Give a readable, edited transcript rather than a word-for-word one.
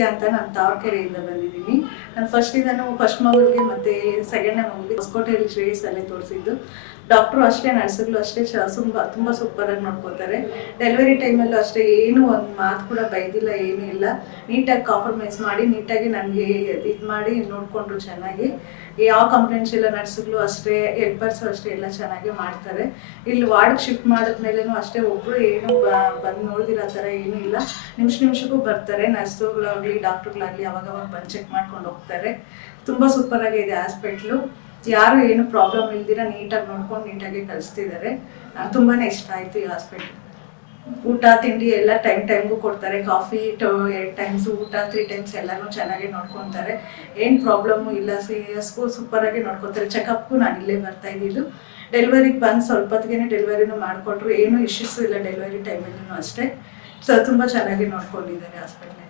ಸಂಖ್ಯಾ ಅಂತ ನಾನು ತಾವರ್ಕೆರೆಯಿಂದ ಬಂದಿದ್ದೀನಿ. ನಾನು ಫಸ್ಟ್ ಮಗುವಿಗೆ ಮತ್ತು ಸೆಕೆಂಡ್ನೇ ಮಗುವಿಗೆ ಹೊಸಕೋಟೆಯಲ್ಲಿ ಶ್ರೇಯಸ್ಸಲ್ಲೇ ತೋರಿಸಿದ್ದು. ಡಾಕ್ಟ್ರು ಅಷ್ಟೇ, ನರ್ಸ್ಗಳು ಅಷ್ಟೇ ತುಂಬ ಸೂಪರಾಗಿ ನೋಡ್ಕೋತಾರೆ. ಡೆಲಿವರಿ ಟೈಮಲ್ಲೂ ಅಷ್ಟೇ ಏನು ಒಂದು ಮಾತು ಕೂಡ ಬೈದಿಲ್ಲ, ಏನೂ ಇಲ್ಲ. ನೀಟಾಗಿ ಕಾಂಪ್ರಮೈಸ್ ಮಾಡಿ ನೀಟಾಗಿ ನನಗೆ ಇದು ಮಾಡಿ ನೋಡಿಕೊಂಡ್ರು ಚೆನ್ನಾಗಿ. ಯಾವ ಕಂಪ್ಲೇಂಟ್ಸ್ ಇಲ್ಲ. ನರ್ಸ್ಗಳು ಅಷ್ಟೇ, ಹೆಲ್ಪರ್ಸು ಅಷ್ಟೇ ಎಲ್ಲ ಚೆನ್ನಾಗಿ ಮಾಡ್ತಾರೆ. ಇಲ್ಲಿ ವಾರ್ಡ್ಗೆ ಶಿಫ್ಟ್ ಮಾಡಿದ್ಮೇಲೂ ಅಷ್ಟೇ ಒಬ್ಬರು ಏನು ಬಂದು ನೋಡಿದಿರೋ ಥರ ಏನೂ ಇಲ್ಲ. ನಿಮಿಷಕ್ಕೂ ಬರ್ತಾರೆ ನರ್ಸ್ಗಳಾಗಲಿ ಡಾಕ್ಟ್ರುಗಳಾಗಲಿ, ಅವಾಗವಾಗ ಬಂದು ಚೆಕ್ ಮಾಡ್ಕೊಂಡು ಹೋಗ್ತಾರೆ. ತುಂಬ ಸೂಪರಾಗಿದೆ ಹಾಸ್ಪಿಟ್ಲು. ಯಾರು ಏನು ಪ್ರಾಬ್ಲಮ್ ಇಲ್ದಿರ ನೀಟಾಗಿ ನೋಡ್ಕೊಂಡು ನೀಟಾಗಿ ಕಳಿಸ್ತಿದ್ದಾರೆ. ತುಂಬಾ ಇಷ್ಟ ಆಯಿತು ಈ ಹಾಸ್ಪಿಟ್ಲ್. ಊಟ ತಿಂಡಿ ಎಲ್ಲ ಟೈಮ್ಗೂ ಕೊಡ್ತಾರೆ. ಕಾಫಿ 2 ಟೈಮ್ಸ್, ಊಟ 3 ಟೈಮ್ಸ್ ಎಲ್ಲನೂ ಚೆನ್ನಾಗಿ ನೋಡ್ಕೊತಾರೆ. ಏನು ಪ್ರಾಬ್ಲಮ್ಮು ಇಲ್ಲ. ಸೂಪರಾಗಿ ನೋಡ್ಕೊತಾರೆ. ಚೆಕಪ್ಗೂ ನಾನು ಇಲ್ಲೇ ಬರ್ತಾ ಇದ್ದಿದ್ದು. ಡೆಲಿವರಿಗೆ ಬಂದು ಸ್ವಲ್ಪ ಹೊತ್ತಿಗೆ ಡೆಲಿವರಿನೂ ಮಾಡಿಕೊಟ್ರು. ಏನೂ ಇಶ್ಯೂಸು ಇಲ್ಲ ಡೆಲಿವರಿ ಟೈಮಲ್ಲೂ ಅಷ್ಟೇ. ತುಂಬ ಚೆನ್ನಾಗಿ ನೋಡ್ಕೊಂಡಿದ್ದಾರೆ ಹಾಸ್ಪಿಟ್ಲಲ್ಲಿ.